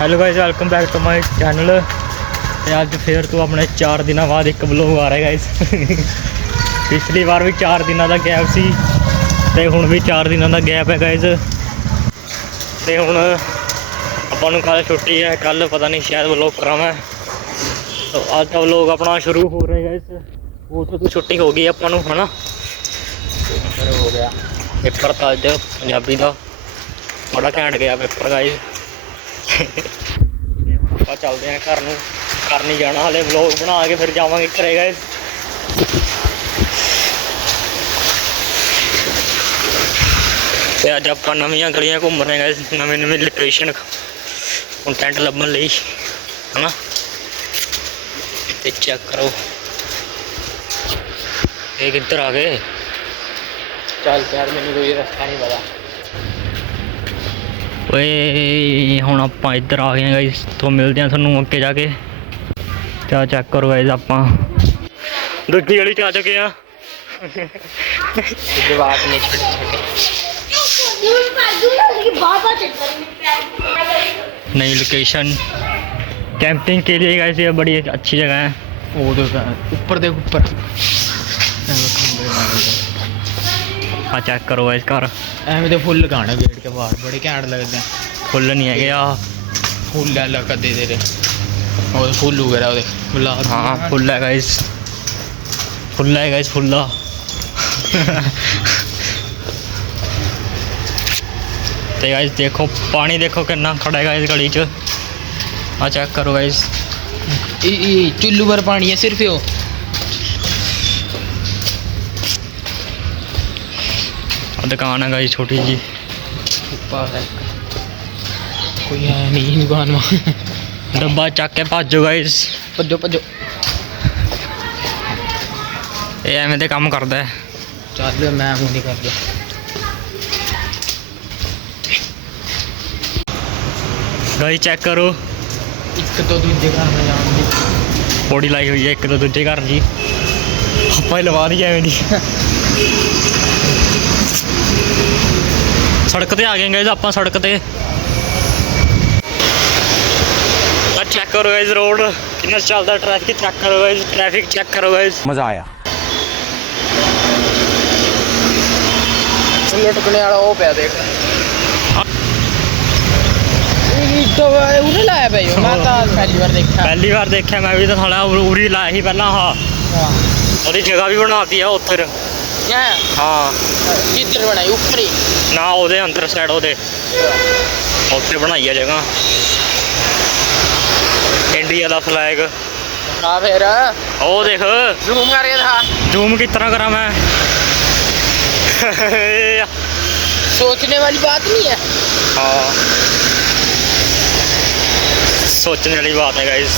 Hello guys welcome back to my channel ਤੇ ਅੱਜ ਫੇਰ ਤੋਂ ਆਪਣੇ 4 ਦਿਨਾਂ ਬਾਅਦ ਇੱਕ ਵਲੋਗ ਆ ਰਿਹਾ ਗਾਇਸ ਪਿਛਲੀ ਵਾਰ ਵੀ 4 ਦਿਨਾਂ ਦਾ ਗੈਪ ਸੀ ਤੇ ਹੁਣ ਵੀ 4 ਦਿਨਾਂ ਦਾ ਗੈਪ ਹੈ ਗਾਇਸ ਤੇ ਹੁਣ ਆਪਾਂ ਨੂੰ ਕੱਲ ਛੁੱਟੀ ਹੈ ਕੱਲ ਪਤਾ ਨਹੀਂ ਸ਼ਾਇਦ ਵਲੋਗ ਕਰਾਂ ਮੈਂ ਤੋ ਅੱਜ ਦਾ ਵਲੋਗ ਆਪਣਾ ਸ਼ੁਰੂ ਹੋ ਰਿਹਾ ਗਾਇਸ ਉਹ ਤੋਂ ਛੁੱਟੀ ਹੋ ਗਈ ਆਪਾਂ ਨੂੰ ਹਨਾ? ਫਿਰ ਹੋ ਗਿਆ। ਪੇਪਰ ਤਾਂ ਅੱਜ ਪੰਜਾਬੀ ਦਾ। ਬੜਾ ਘੈਂਟ ਗਿਆ ਪੇਪਰ ਗਾਇਸ ਆਪਾਂ ਚੱਲਦੇ ਆਂ ਘਰ ਨੂੰ। ਘਰ ਨਹੀਂ ਜਾਣਾ ਹਲੇ ਵਲੌਗ ਬਣਾ ਕੇ ਫਿਰ ਜਾਵਾਂਗੇ ਘਰੇ ਗਾਇਸ ਤੇ ਅੱਜ ਆਪਾਂ ਨਵੀਆਂ ਗਲੀਆਂ ਘੁੰਮ ਰਹੇ ਗਾਇਸ ਨਵੇਂ ਨਵੇਂ ਲੋਕੇਸ਼ਨ ਕੰਟੈਂਟ ਲੱਭਣ ਲਈ, ਹਨਾ? ਤੇ ਚੈੱਕ ਕਰੋ। ਇਹ ਕਿੱਧਰ ਆ ਗਏ? ਚੱਲ ਯਾਰ, ਮੈਨੂੰ ਕੋਈ ਰਸਤਾ ਨਹੀਂ ਪਤਾ। ਓਏ ਹੁਣ ਆਪਾਂ ਇੱਧਰ ਆ ਗਏ ਗਾਇਸ ਤੋਂ ਮਿਲਦੇ ਆ ਤੁਹਾਨੂੰ ਅੱਗੇ ਜਾ ਕੇ ਤੇ ਆ ਚੈੱਕ ਕਰੋ ਗਾਇਸ ਆਪਾਂ ਦੂਜੀ ਗਲੀ ਚ ਆ ਚੁੱਕੇ ਆ ਜਵਾਕ ਨੇ ਛੋਟੇ ਛੋਟੇ नई लोकेशन कैंपिंग के लिए गाइस ये बड़ी एक अच्छी जगह है ਉਹ ਦੇਖ ਉੱਪਰ ਦੇ ਉੱਪਰ ਆ ਚੈੱਕ ਕਰੋ ਗਾਇਸ ਘਰ। ਐਵੇਂ ਤੇ ਫੁੱਲ ਲਗਾਣਾ ਗੇਟ ਕੇ ਬਾਹਰ ਬੜੇ ਘੈਂਟ ਲੱਗਦੇ ਆ। ਫੁੱਲ ਨਹੀਂ ਹੈਗੇ ਆ। ਫੁੱਲ ਲੈ ਲਾ ਕਦੇ ਤੇਰੇ। ਉਹ ਫੁੱਲ ਵਗੈਰਾ ਉਹਦੇ। ਫੁੱਲਾ ਹਾਂ ਫੁੱਲ ਹੈ ਗਾਇਸ ਫੁੱਲ ਹੈ ਗਾਇਸ ਫੁੱਲਾ ਤੇ ਗਾਇਸ ਦੇਖੋ ਪਾਣੀ ਦੇਖੋ ਕਿੰਨਾ ਖੜਾ ਹੈ ਗਾਇਸ ਗਲੀ 'ਚ। ਆ ਚੈੱਕ ਕਰੋ ਗਾਇਸ ਇਹ ਚੁੱਲੂ ਪਰ ਪਾਣੀ ਹੈ ਸਿਰਫ ਉਹ। ਦੁਕਾਨ ਹੈ ਗਾਇਸ ਛੋਟੀ ਜੀ ਉੱਪਰ ਹੈ ਕੋਈ ਹੈ ਨਹੀਂ ਦੁਕਾਨ ਮਾ ਡੱਬਾ ਚੱਕ ਕੇ ਭੱਜੋ ਗਾਇਸ ਭੱਜੋ ਭੱਜੋ। ਇਹ ਐਵੇਂ ਦੇ ਕੰਮ ਕਰਦਾ ਹੈ। ਚੱਲ ਮੈਂ ਮੂੰਹ ਨਹੀਂ ਕਰਦਾ। ਗਾਇਸ ਚੈੱਕ ਕਰੋ। ਇੱਕ ਤੋਂ ਦੂਜੇ ਘਰ ਮੈਂ ਜਾਣ ਦੀ। ਪੌੜੀ ਲਾਈ ਹੋਈ ਹੈ ਇੱਕ ਤੋਂ ਦੂਜੇ ਘਰ ਜੀ ਆਪਾਂ ਹੀ ਲਵਾ ਦਈਏ ਐਵੇਂ ਦੀ। ਸੜਕ ਤੇ ਆ ਗਏ ਗਾਇਜ਼ ਆਪਾਂ ਸੜਕ ਤੇ। ਆ ਚੈੱਕ ਕਰੋ ਗਾਇਜ਼ ਰੋਡ ਕਿੰਨਾ ਚੱਲਦਾ ਟ੍ਰੈਫਿਕ ਚੈੱਕ ਕਰੋ ਗਾਇਜ਼ ਟ੍ਰੈਫਿਕ ਚੈੱਕ ਕਰੋ ਗਾਇਜ਼ ਮਜ਼ਾ ਆਇਆ। ਲਟਕਣੇ ਵਾਲਾ ਉਹ ਪਿਆ ਦੇਖ। ਪਹਿਲੀ ਵਾਰ ਦੇਖਿਆ। ਮੈਂ ਵੀ ਤਾਂ ਸਾਲਾ ਉਰੀ ਲਾਇਆ ਸੀ ਪਹਿਲਾਂ ਹਾਂ। ਉਹਦੀ ਜਗ੍ਹਾ ਵੀ ਬਣਾਤੀ ਆ ਉੱਥੇ। ਹਾਂ। ਕਿੱਧਰ ਬਣਾਈ? ਉੱਪਰ ਹੀ। ਨਾ ਉਹਦੇ ਅੰਦਰ ਸਾਈਡ ਉਹਦੇ ਉੱਥੇ ਬਣਾਈ ਆ ਜਗ੍ਹਾ ਇੰਡੀਆ ਦਾ ਫਲੈਗ ਆ ਫੇਰ ਉਹ ਦੇਖ ਜ਼ੂਮ ਕਰਕੇ ਦਿਖਾ ਜ਼ੂਮ ਕਿਸ ਤਰ੍ਹਾਂ ਕਰਾਂ ਮੈਂ सोचने वाली बात नहीं है हाँ सोचने वाली बात है गाइस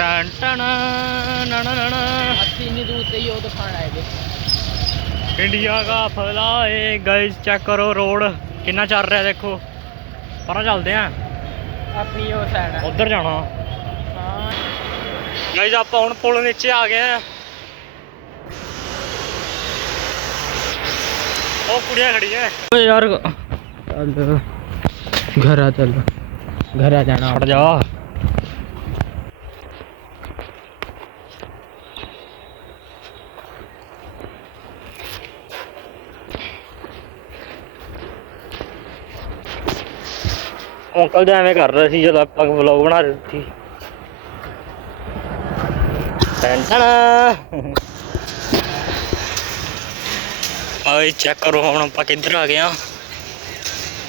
ਟਨ ਟਨ ਨਾ ਨਾ ਨਾ ਅਸੀਂ ਇੰਨੀ ਦੂਰ ਤੇ ਹੀ ਉਹ ਦਿਖਾਣ ਆਏ ਦੇ ਇੰਡੀਆ ਦਾ ਫਲਾਏ ਗਾਇਸ ਚੈੱਕ ਕਰੋ ਰੋਡ ਕਿੰਨਾ ਚੱਲ ਰਿਹਾ ਦੇਖੋ। ਪਰਾਂ ਚੱਲਦੇ ਆ। ਆਪਣੀ ਉਹ ਸਾਈਡ ਹੈ ਉਧਰ ਜਾਣਾ। ਹਾਂ। ਗਾਇਸ ਆਪਾਂ ਹੁਣ ਪੁਲ ਨੀਚੇ ਆ ਗਏ ਆ। ਉਹ ਕੁੜੀਆਂ ਖੜੀਆਂ ਓਏ ਯਾਰ ਚੱਲ। ਘਰ ਆ ਚੱਲ। ਘਰ ਆ ਜਾਣਾ। ਛੱਡ ਜਾ। ਅੰਕਲ ਜੀ ਐਵੇਂ ਕਰ ਰਹੇ ਸੀ ਜਦੋਂ ਆਪਾਂ ਵਲੌਗ ਬਣਾ ਰਹੇ ਸੀ। ਟੈਂਟਣਾ ਆਏ ਚੈੱਕ ਕਰੋ ਹੁਣ ਆਪਾਂ ਕਿੱਧਰ ਆ ਗਏ ਆ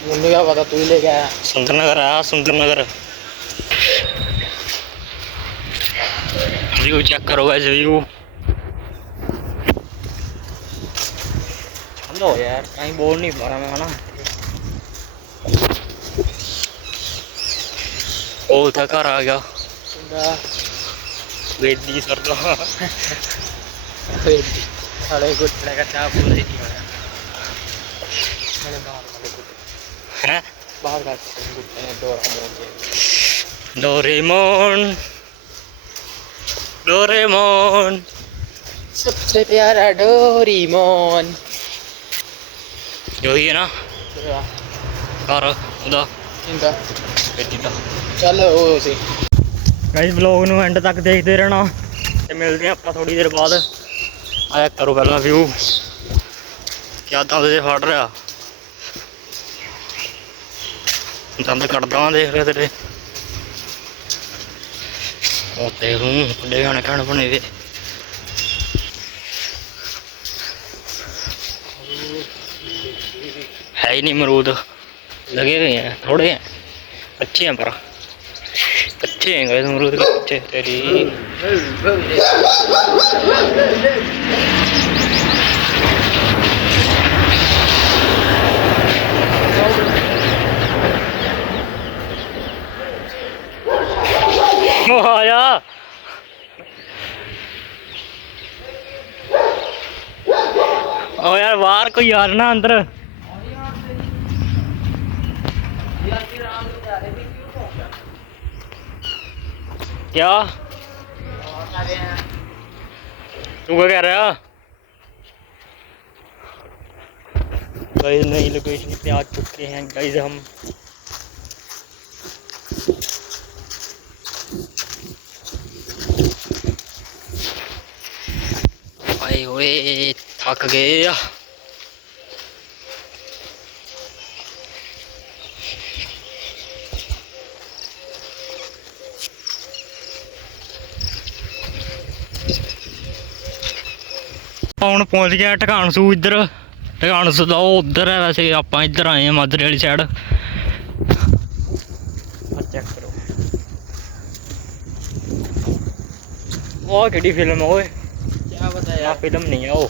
ਮੈਨੂੰ ਕਿਆ ਪਤਾ ਤੂੰ ਲੈ ਕੇ ਆਇਆ। ਸੁੰਦਰ ਨਗਰ ਆ ਸੁੰਦਰ ਨਗਰ ਵੀਊ ਚੈੱਕ ਕਰੋ ਗਾਇਸ ਵੀਊ ਹਲੋ ਯਾਰ ਕਹੀਂ ਬੋਲ ਨਹੀਂ ਪਾ ਮੈਂ ਹਨਾ? ਉਹ ਤਾਂ ਘਰ ਆ ਗਿਆ पूरा ਵੇਦੀ ਸਰ ਦਾ साले गुटड़े का चाप पूरा ही नहीं होया मैंने बाहर वाले गुटड़े ਹੈ बाहर का गुटड़े ने डोरा मोड़ दिया ਡੋਰੇਮੋਨ ਡੋਰੇਮੋਨ सबसे प्यारा डोरीमोन ਉਹੀ ਹੈ ਨਾ ਘਰ ਉਹਦਾ इनका ਵੇਦੀ ਦਾ ਚੱਲ ਉਹ ਸੀ। ਗਾਇਸ ਵਲੌਗ ਨੂੰ ਐਂਡ ਤੱਕ ਦੇਖਦੇ ਰਹਿਣਾ ਤੇ ਮਿਲਦੇ ਆਪਾਂ ਥੋੜੀ ਦੇਰ ਬਾਅਦ। ਆਇਆ ਕਰੋ ਪਹਿਲਾਂ ਵਿਊ ਕਿਆ ਦੰਦ ਜੇ ਫੜ ਰਿਹਾ ਦੰਦ ਕੱਢਦਾ ਦੇਖ ਰਿਹਾ ਤੇਰੇ। ਉਹ ਤੇ ਹੂੰ, ਵੱਡੇ ਗਾਣੇ ਕਣ ਬਣੇ ਵੇ। ਹੈ ਹੀ ਨਹੀਂ ਮਰੂਦ ਲਗੇ ਹੋਏ ਆ ਥੋੜੇ ਅੱਛੇ ਆ ਪਰ। कच्चे हैं गए अमरूद कच्चे तेरी ओ यार बाहर कोई रहा ना अंदर। क्या तू क्या कह रहा गाइस नई लोकेशन पे आ चुके हैं गाइस हम आए हुए थक गए ਹੁਣ ਪਹੁੰਚ ਗਿਆ ਟਿਕਾਣਸੂ ਇੱਧਰ। ਟਿਕਾਣਸੂ ਦਾ ਉਹ ਉੱਧਰ ਹੈ ਵੈਸੇ ਆਪਾਂ ਇੱਧਰ ਆਏ ਆ ਮਾਦਰੇ ਵਾਲੀ ਸਾਈਡ ਚੈੱਕ ਕਰੋ। ਉਹ ਕਿਹੜੀ ਫਿਲਮ ਓਏ? ਕੀ ਪਤਾ ਯਾਰ। ਫਿਲਮ ਨਹੀਂ ਆ ਉਹ।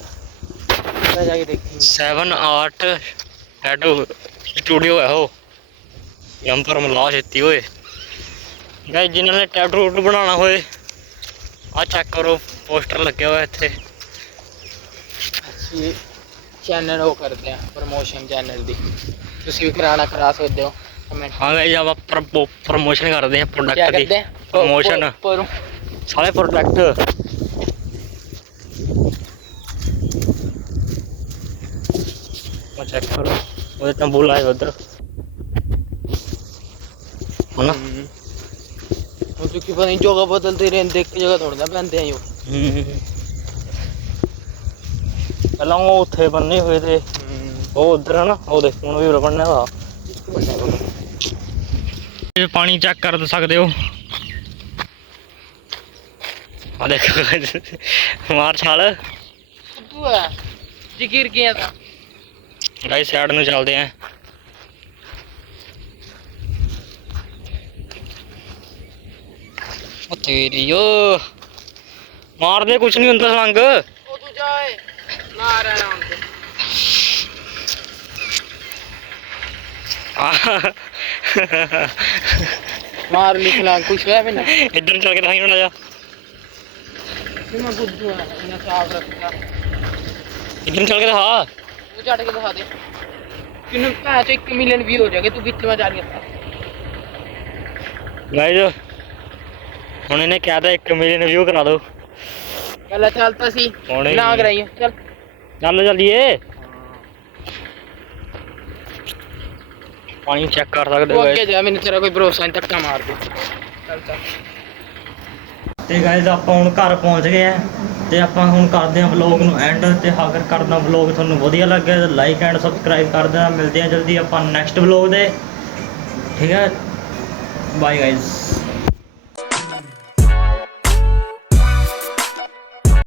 ਤਾਂ ਜਾ ਕੇ ਦੇਖੀ 7 ਆਰਟ ਹੈਡ ਸਟੂਡੀਓ ਹੈ ਉਹ। ਯੰਤਰ ਮਲਾ ਛੇਤੀ ਓਏ। ਗਾਇ ਜਿਨ੍ਹਾਂ ਨੇ ਟੈਟੂ ਬਣਾਉਣਾ ਹੋਏ ਆ ਚੈੱਕ ਕਰੋ ਪੋਸਟਰ ਲੱਗਿਆ ਹੋਇਆ ਇੱਥੇ। ਅਸੀਂ ਚੈਨਲ ਉਹ ਕਰਦੇ ਆ ਪ੍ਰਮੋਸ਼ਨ ਚੈਨਲ ਦੀ। ਤੁਸੀਂ ਵੀ ਕਰਾਣਾ ਕਰਾ ਸਕਦੇ ਹੋ। ਕਮੈਂਟ ਹਾਂ ਗਾਇ ਆਪਾਂ ਪ੍ਰਮੋਸ਼ਨ ਕਰਦੇ ਆ ਕੀ ਪ੍ਰੋਡਕਟ ਦੀ। ਪ੍ਰਮੋਸ਼ਨ ਪਰ ਸਾਰੇ ਪ੍ਰੋਡਕਟ ਆ ਚੈੱਕ ਕਰੋ। ਉਹਦੇ ਤੰਬੂ ਲਾਏ ਉਧਰ। ਹਨਾ? ਹੁਣ ਕਿਉਂਕਿ ਪਤਾ ਨਹੀਂ ਜਗ੍ਹਾ ਬਦਲਦੇ ਰਹਿੰਦੇ ਇੱਕ ਜਗ੍ਹਾ ਥੋੜਾ ਪੈਂਦੇ ਆ ਜੋ ਹੂੰ। ਪਹਿਲਾਂ ਉਹ ਉੱਥੇ ਬੰਨੇ ਹੋਏ ਤੇ ਉਹ ਉਧਰ ਨਾ ਉਹ ਦੇਖ ਹੁਣ ਵੀ ਬੰਨਿਆ ਦਾ ਇਹ ਪਾਣੀ ਚੈੱਕ ਕਰ ਸਕਦੇ ਹੋ। ਆ ਦੇਖੋ ਮਾਰ ਛਾਲ। ਤੂੰ ਹੈ ਜੀ ਗਿਰ ਗਿਆ ਤਾਂ? ਗਾਈ ਸਾਈਡ ਨੂੰ ਚੱਲਦੇ ਆਂ। ਉਹ ਤੇਰੀ ਓ। ਮਾਰਦੇ ਕੁਛ ਨਹੀਂ ਹੁੰਦਾ ਸੰਗ ਉਹ ਹੁਣ ਤੇ ਮਾਰ ਲਿਖ ਲਾ ਕੁਛ ਹੈ ਵੀ ਨਾ। ਇੱਧਰ ਚੱਲ ਕੇ ਦਿਖਾਈ ਹੁਣ ਜਾ। ਮੈਂ ਬੁੱਧੂ ਆ ਇਹਨਾਂ ਸਾਫ਼ ਰੱਖਿਆ। ਇੱਧਰ ਚੱਲ ਕੇ ਦਿਖਾ। ਤੂੰ ਛੱਡ ਕੇ ਦਿਖਾ ਦੇ। ਕਿੰਨੂੰ ਭੈਣ ਚੋ 1 ਮਿਲੀਅਨ ਵੀ ਹੋ ਜਾਗੇ ਤੂੰ ਵਿੱਚ ਮਾ ਜਾ ਰਿਹਾ ਗਾਈਜ਼ ਹੁਣ ਇਹਨੇ ਕਿਹਾ ਤਾਂ 1 ਮਿਲੀਅਨ ਵਿਊ ਕਰਾ ਦਿਓ ਪਹਿਲਾਂ ਚੱਲਤਾ ਸੀ ਹੁਣੇ ਨਾ। ਕਰਾਈਏ ਚੱਲ। ਚੱਲ ਚੱਲੀਏ? ਪਾਣੀ ਚੈੱਕ ਕਰ ਸਕਦੇ ਹੋ ਅੱਗੇ ਜਾ ਮੈਨੂੰ ਤੇਰਾ ਕੋਈ ਭਰੋਸਾ ਨਹੀਂ ਧੱਕਾ ਮਾਰ ਦੇ। ਚੱਲ ਚੱਲ। ਤੇ ਗਾਇਜ਼ ਆਪਾਂ ਹੁਣ ਘਰ ਪਹੁੰਚ ਗਏ ਆ। ਤੇ ਆਪਾਂ ਹੁਣ ਕਰਦੇ ਹਾਂ ਵਲੌਗ ਨੂੰ ਐਂਡ ਤੇ ਅਗਰ ਕਰਦਾ ਵਲੌਗ ਤੁਹਾਨੂੰ ਵਧੀਆ ਲੱਗਿਆ ਤਾਂ ਲਾਈਕ ਐਂਡ ਸਬਸਕ੍ਰਾਈਬ ਕਰ ਦੇਣਾ। ਮਿਲਦੇ ਹਾਂ ਜਲਦੀ ਆਪਾਂ ਨੈਕਸਟ ਵਲੌਗ ਦੇ ਠੀਕ ਹੈ ਬਾਏ ਗਾਇਜ਼